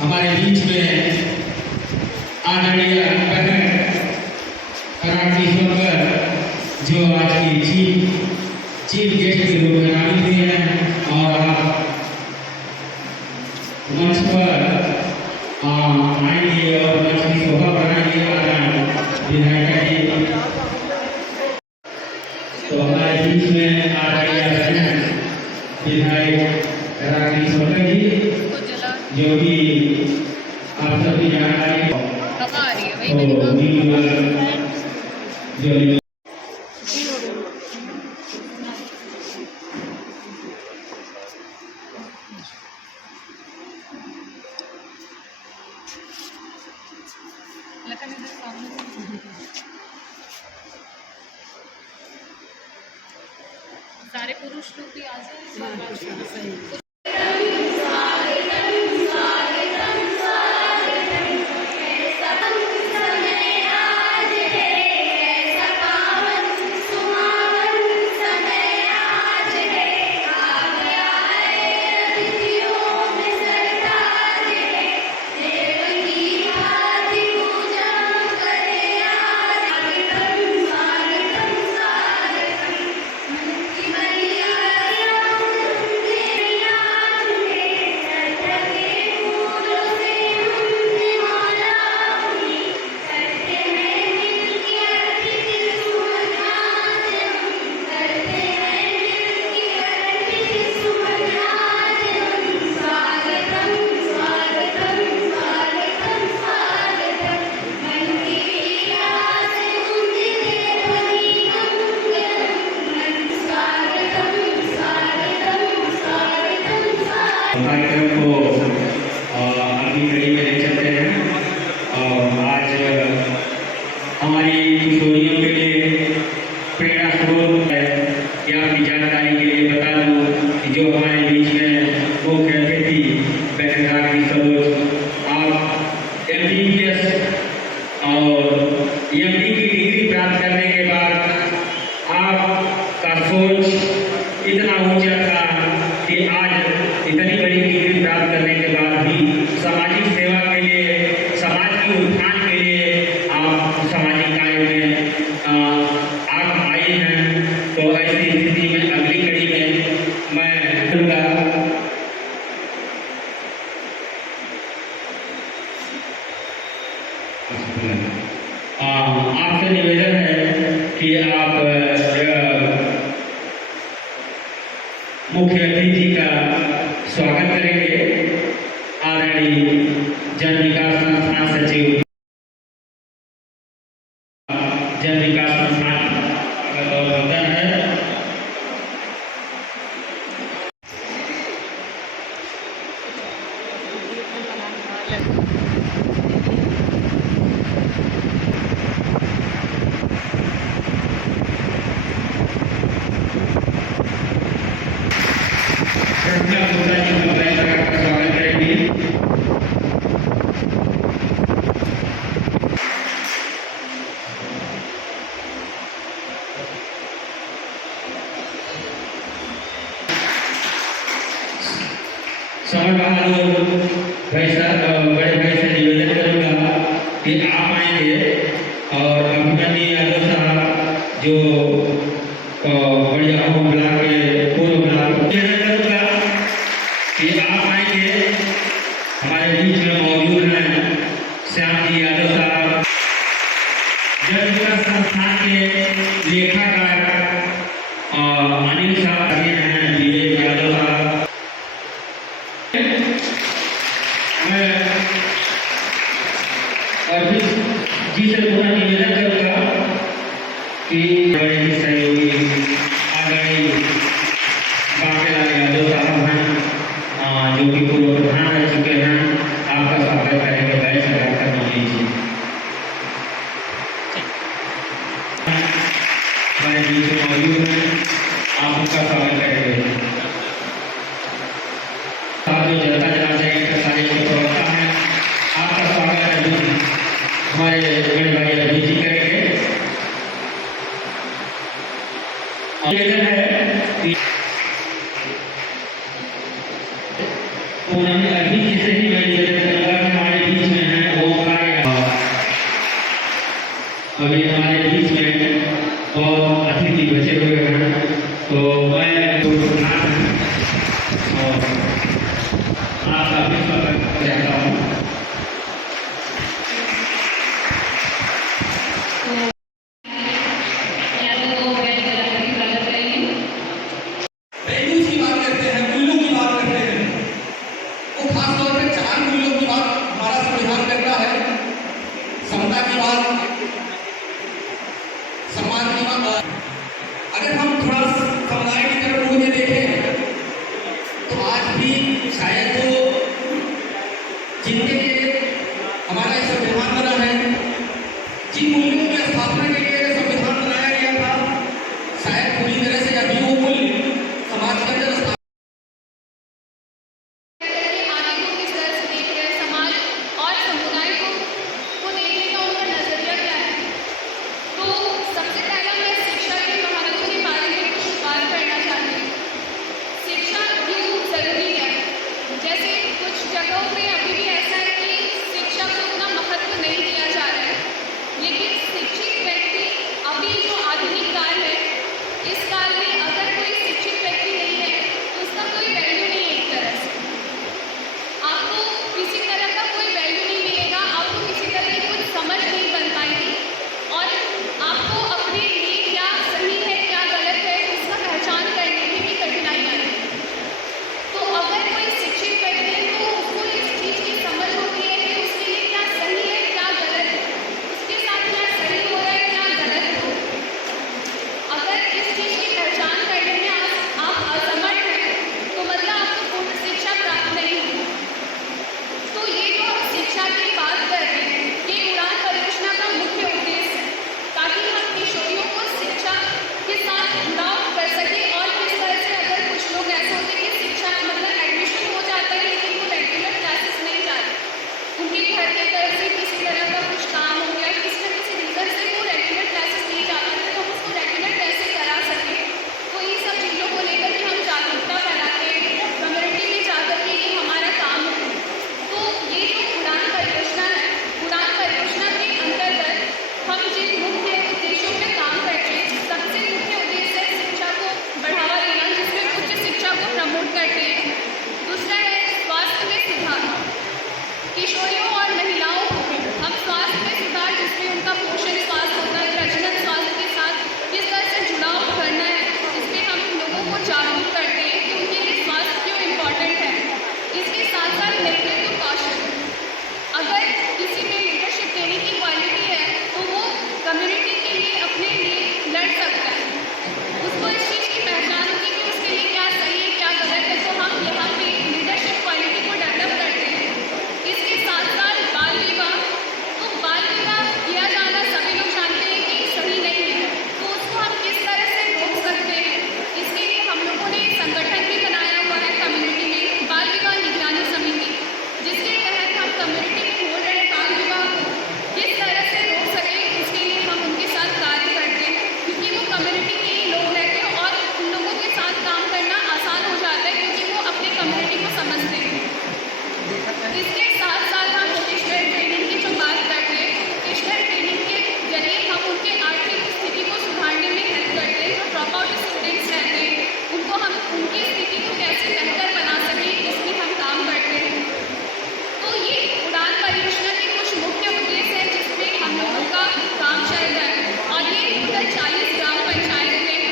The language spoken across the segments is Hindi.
हमारे बीच में आदरणीय बहन कराची पर जो आज की चीफ गेस्ट के रूप में आए हुए हैं और आप मंच पर आएंगे और मंच की शोभा बढ़ाएंगे विधायिका जी। तो हमारे बीच में आदरणीय बहन विधायक कराची जी जो कि आप सभी जानकारी जो सारे पुरुष लोग भी आ जाए। कार्यक्रम को अगली कड़ी में ले चलते हैं और आज हमारी किशोरियों के लिए प्रेरणा स्रोत है कि आपकी जानकारी के लिए बता दूं कि जो हमारे बीच में मुख्य अतिथि बहन राखी सरोज आप MBBS और MD की डिग्री प्राप्त करने के बाद आपका सोच इतना ऊंचा था कि आज इतनी बड़ी डिग्री प्राप्त करने के बाद भी सामाजिक सेवा के लिए, समाज के उत्थान के लिए आप सामाजिक कार्य में आप आए हैं। तो ऐसी स्थिति में अगली कड़ी में मैं दूंगा आपसे निवेदन है कि आप मुख्य अतिथि का स्वागत करेंगे। आदरणीय जन विकास संस्थान सचिव जन विकास संस्थान का अभिनंदन है। समय बहादुर बड़े भाई से निवेदन करूंगा कि आप आएंगे और अभिमन्यु यादव साहब जो बढ़िया ब्लॉक के पूर्व ब्लॉक करूंगा कि आप आएंगे। हमारे बीच में मौजूद हैं श्याम जी यादव साहब जन विकास संस्थान के लेखाकार अनिल साहब हैं, विवेक यादव साहब। और जी से पूरा निवेदन करूंगा कि बड़े ही सहयोगी आदरणीय बाकेलाल यादव साहब हैं जो कि पूर्व प्रधान रह चुके हैं, आपका स्वागत करेंगे। बैठ कर मान लीजिए हमारे बीच में मौजूद हैं, आप उनका स्वागत करेंगे। जनता जनाजा इंटरसाइज के प्रवक्ता हैं, आपका स्वागत है हमारे बड़े भाई अभिजीत करेंगे। हार्दिक स्वागत करता हूँ। वैल्यूज की बात करते हैं, मूल्यों की बात करते हैं, वो खास तौर पे 4 मूल्यों की बात हमारा संविधान करता है। समता की बात, सम्मान की बात। अगर हम थोड़ा समुदाय की तरफ मुझे देखें तो आज भी शायद वो जिनके लिए हमारा ये संविधान बना है, जिन मूल्यों की स्थापना के लिए संविधान बनाया गया था, शायद पूरी तरह से अभी वो मूल्य समाज के अंदर आगे को किस तरह से देख रहे हैं, समाज और समुदाय को देखने का उनका नजरिया क्या है। तो सबसे पहला मैं शिक्षा के महत्व के बारे में कुछ बात करना चाहती हूँ। शिक्षा क्यों जरूरी है? जैसे कुछ जगहों पे अभी भी ऐसा है कि शिक्षा को उतना महत्व नहीं दिया जा रहा है, लेकिन शिक्षित व्यक्ति अभी जो आधुनिक काल है, इस काल में अगर कोई शिक्षित व्यक्ति नहीं है तो उसका कोई वैल्यू नहीं है। एक तरह से आपको किसी तरह का कोई वैल्यू नहीं मिलेगा, आपको किसी तरह की कुछ समझ नहीं बन पाएगी और आपको अपने लिए क्या सही है क्या गलत है उसका पहचान करने में भी कठिनाई आएगी। तो अगर कोई शिक्षित व्यक्ति है तो उसको इस चीज़ की समझ होती है कि उसके लिए क्या सही है क्या गलत है, उसके साथ क्या सही हो रहा है क्या गलत हो। अगर इस चीज़ की पहचान करने में आप असमर्थ हैं तो मतलब आपको पूर्ण शिक्षा प्राप्त नहीं हुई। तो ये जो हम शिक्षा की बात कर रहे हैं, ये उड़ान परियोजना का मुख्य उद्देश्य है, ताकि हम किशोरियों को शिक्षा के साथ जुड़ाव कर सकें। और किस तरह से अगर कुछ लोग ऐसे होते हैं कि शिक्षा मतलब एडमिशन हो जाता है लेकिन वो रेगुलर क्लासेस नहीं जाते, उनके घर की तरफ से किसी तरह का कुछ काम हो गया, किसी न किसी रीज़न से वो रेगुलर क्लासेस नहीं जा पाते, तो हम उसको रेगुलर कैसे करा सकें। तो इन सब चीज़ों को लेकर के हम जागरूकता फैलाते हैं, कम्युनिटी में जाकर के ये हमारा काम है। तो ये जो उड़ान परियोजना है, उड़ान परियोजना के अंतर्गत हम जिन मुख्य उद्देश्यों पे काम करते हैं, सबसे मुख्य उद्देश्य है शिक्षा को बढ़ावा देना, जिसमें उच्च शिक्षा को प्रमोट करते हैं। दूसरा है स्वास्थ्य में सुधार, किशोरियों और महिलाओं को हम स्वास्थ्य में सुधार, जिसमें उनका पोषण स्वास्थ्य होता है, प्रजनन स्वास्थ्य के साथ किस तरह से जुड़ाव करना है, इसमें हम लोगों को जागरूक करते हैं कि उनके लिए स्वास्थ्य क्यों इम्पॉर्टेंट है। इसके साथ साथ नेतृत्व कौशल, अगर किसी में लीडरशिप देने की क्वालिटी है तो वो कम्युनिटी के लिए अपने लिए लड़ सकता है, उसको इस चीज़ की पहचान होगी कि उसके लिए क्या सही है क्या गलत है। तो हम यहाँ पे लीडरशिप क्वालिटी को डेवलप करते हैं। इसके साथ साथ बाल विवाह, तो बाल विवाह किया जाना सभी लोग जानते हैं कि सही नहीं है, तो उसको हम किस तरह से रोक सकते हैं, इसके लिए हम लोगों ने संगठन भी बनाया हुआ है कम्युनिटी में, बाल विवाह निगरानी समिति, जिसके तहत हम कम्युनिटी में हो रहे बाल विवाह को किस तरह से रोक सकें, उसके लिए हम उनके साथ कार्य करते हैं, क्योंकि वो कम्युनिटी के ही लोग रहते हैं और उन लोगों के साथ काम करना आसान हो जाता है क्योंकि वो अपने कम्युनिटी को समझते हैं। इसके साथ साथ हम वोकेशनल ट्रेनिंग की जो बात करते हैं, वोकेशनल ट्रेनिंग के जरिए हम उनके आर्थिक स्थिति को सुधारने में हेल्प करते हैं। जो ड्रॉप आउट स्टूडेंट्स रहते हैं उनको हम उनकी स्थिति को कैसे बेहतर बना सकें, इसमें हम काम करते हैं। तो ये उड़ान परियोजना के कुछ मुख्य उद्देश्य हैं जिसमें हम लोगों का काम चल रहा है और ये टोटल 40 ग्राम पंचायत में है।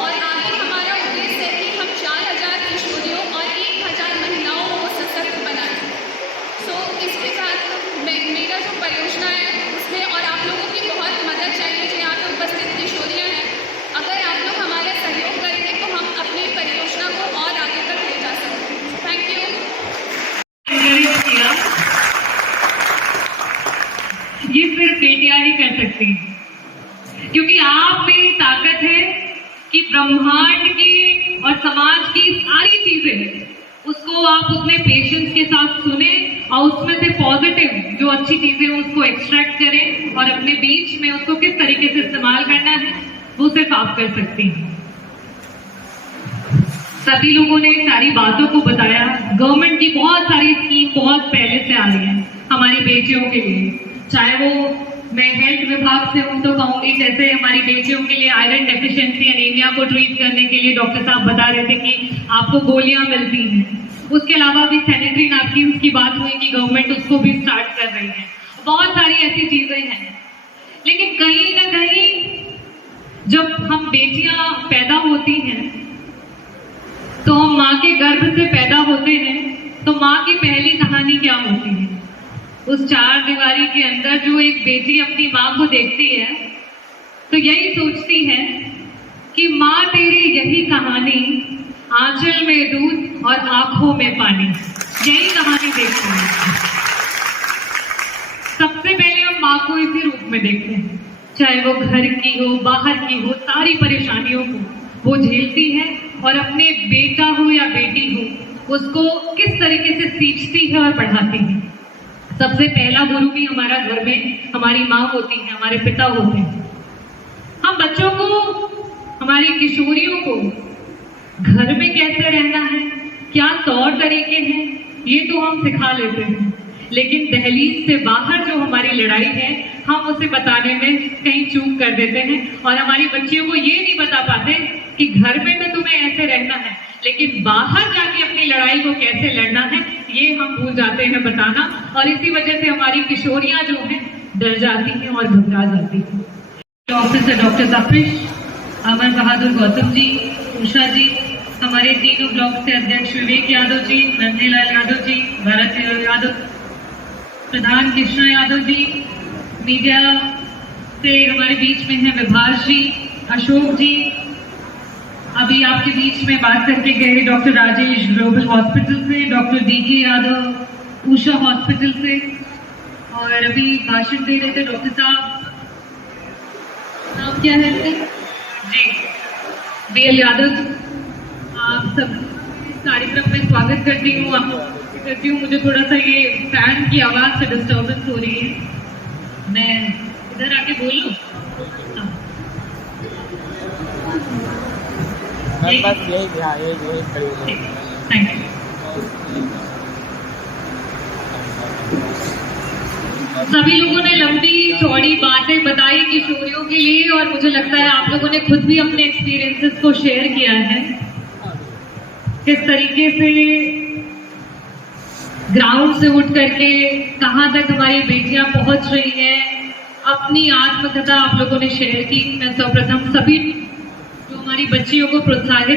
और आगे हमारा उद्देश्य है कि हम 4000 किशोरियों और 1000 महिलाओं को सशक्त बनाएं। सो इसके साथ मेरा जो परियोजना है उसमें और आप लोगों की बहुत मदद चाहिए जो यहाँ पे उपस्थित किशोरियाँ हैं। अगर आप लोग हमारा सहयोग करेंगे तो हम अपनी परियोजना को और आगे तक ले जा सकते हैं। Thank you. ये सिर्फ बेटियां ही कर सकती हैं, क्योंकि आप में ताकत है कि ब्रह्मांड की और समाज की सारी चीजें उसको आप उतने पेशेंस के साथ सुने और उसमें से पॉजिटिव जो अच्छी चीजें उसको एक्सट्रैक्ट करें और अपने बीच में उसको किस तरीके से इस्तेमाल करना है वो सिर्फ आप कर सकती हैं। सभी लोगों ने सारी बातों को बताया। गवर्नमेंट की बहुत सारी स्कीम बहुत पहले से आ रही है हमारी बेटियों के लिए, चाहे वो मैं हेल्थ विभाग से हूं तो कहूंगी जैसे हमारी बेटियों के लिए आयरन डेफिशिएंसी एनीमिया को ट्रीट करने के लिए डॉक्टर साहब बता रहे थे कि आपको गोलियां मिलती हैं, उसके अलावा भी सैनिटरी नैपकिन की बात हुई कि गवर्नमेंट उसको भी स्टार्ट कर रही है। बहुत सारी ऐसी चीजें हैं, लेकिन कहीं ना कहीं जब हम बेटियां पैदा होती हैं तो हम माँ के गर्भ से पैदा होते हैं, तो माँ की पहली कहानी क्या होती है? उस चार दीवारी के अंदर जो एक बेटी अपनी माँ को देखती है तो यही सोचती है कि माँ तेरी यही कहानी, आंचल में दूध और आंखों में पानी, यही कहानी देखती है। सबसे पहले हम माँ को इसी रूप में देखते हैं, चाहे वो घर की हो, बाहर की हो, सारी परेशानियों को वो झेलती है और अपने बेटा हो या बेटी हो उसको किस तरीके से सींचती है और बढ़ाती है। सबसे पहला गुरु भी हमारा घर में हमारी माँ होती है, हमारे पिता होते हैं। हम बच्चों को, हमारी किशोरियों को घर में कैसे रहना है, क्या तौर तरीके हैं, ये तो हम सिखा लेते हैं, लेकिन दहलीज से बाहर जो हमारी लड़ाई है हम उसे बताने में कहीं चूक कर देते हैं और हमारी बच्चियों को ये नहीं बता पाते कि घर में तो तुम्हें ऐसे रहना है, लेकिन बाहर जाके अपनी लड़ाई को कैसे लड़ना है ये हम भूल जाते हैं बताना, और इसी वजह से हमारी किशोरियां जो हैं डर जाती हैं और घबरा जाती हैं। ऑफिसर डॉक्टर तपिश, अमर बहादुर गौतम जी, उषा जी, हमारे तीनों ब्लॉक से अध्यक्ष विवेक यादव जी, नंदीलाल यादव जी, भरत यादव, प्रधान कृष्णा यादव जी, मीडिया से हमारे बीच में है विभाष जी, अशोक जी, अभी आपके बीच में बात करके गए डॉक्टर राजेश ग्लोबल हॉस्पिटल से, doctor DK Yadav Usha hospital से, और अभी भाषण दे रहे थे डॉक्टर साहब, नाम क्या है जी, BL यादव। आप सब इस कार्यक्रम में स्वागत करती हूँ, मुझे थोड़ा सा ये फैन की आवाज से डिस्टर्बेंस हो रही है, मैं इधर आके बोल लूं? Thank you. सभी लोगों ने लंबी चौड़ी बातें बताई किशोरियों के लिए, और मुझे लगता है आप लोगों ने खुद भी अपने एक्सपीरियंसेस को शेयर किया है, किस तरीके से ग्राउंड से उठ करके कहां तक हमारी बेटियां पहुंच रही हैं। अपनी आत्मकथा आप लोगों ने शेयर की। मैं सर्वप्रथम सभी जो हमारी बच्चियों को प्रोत्साहित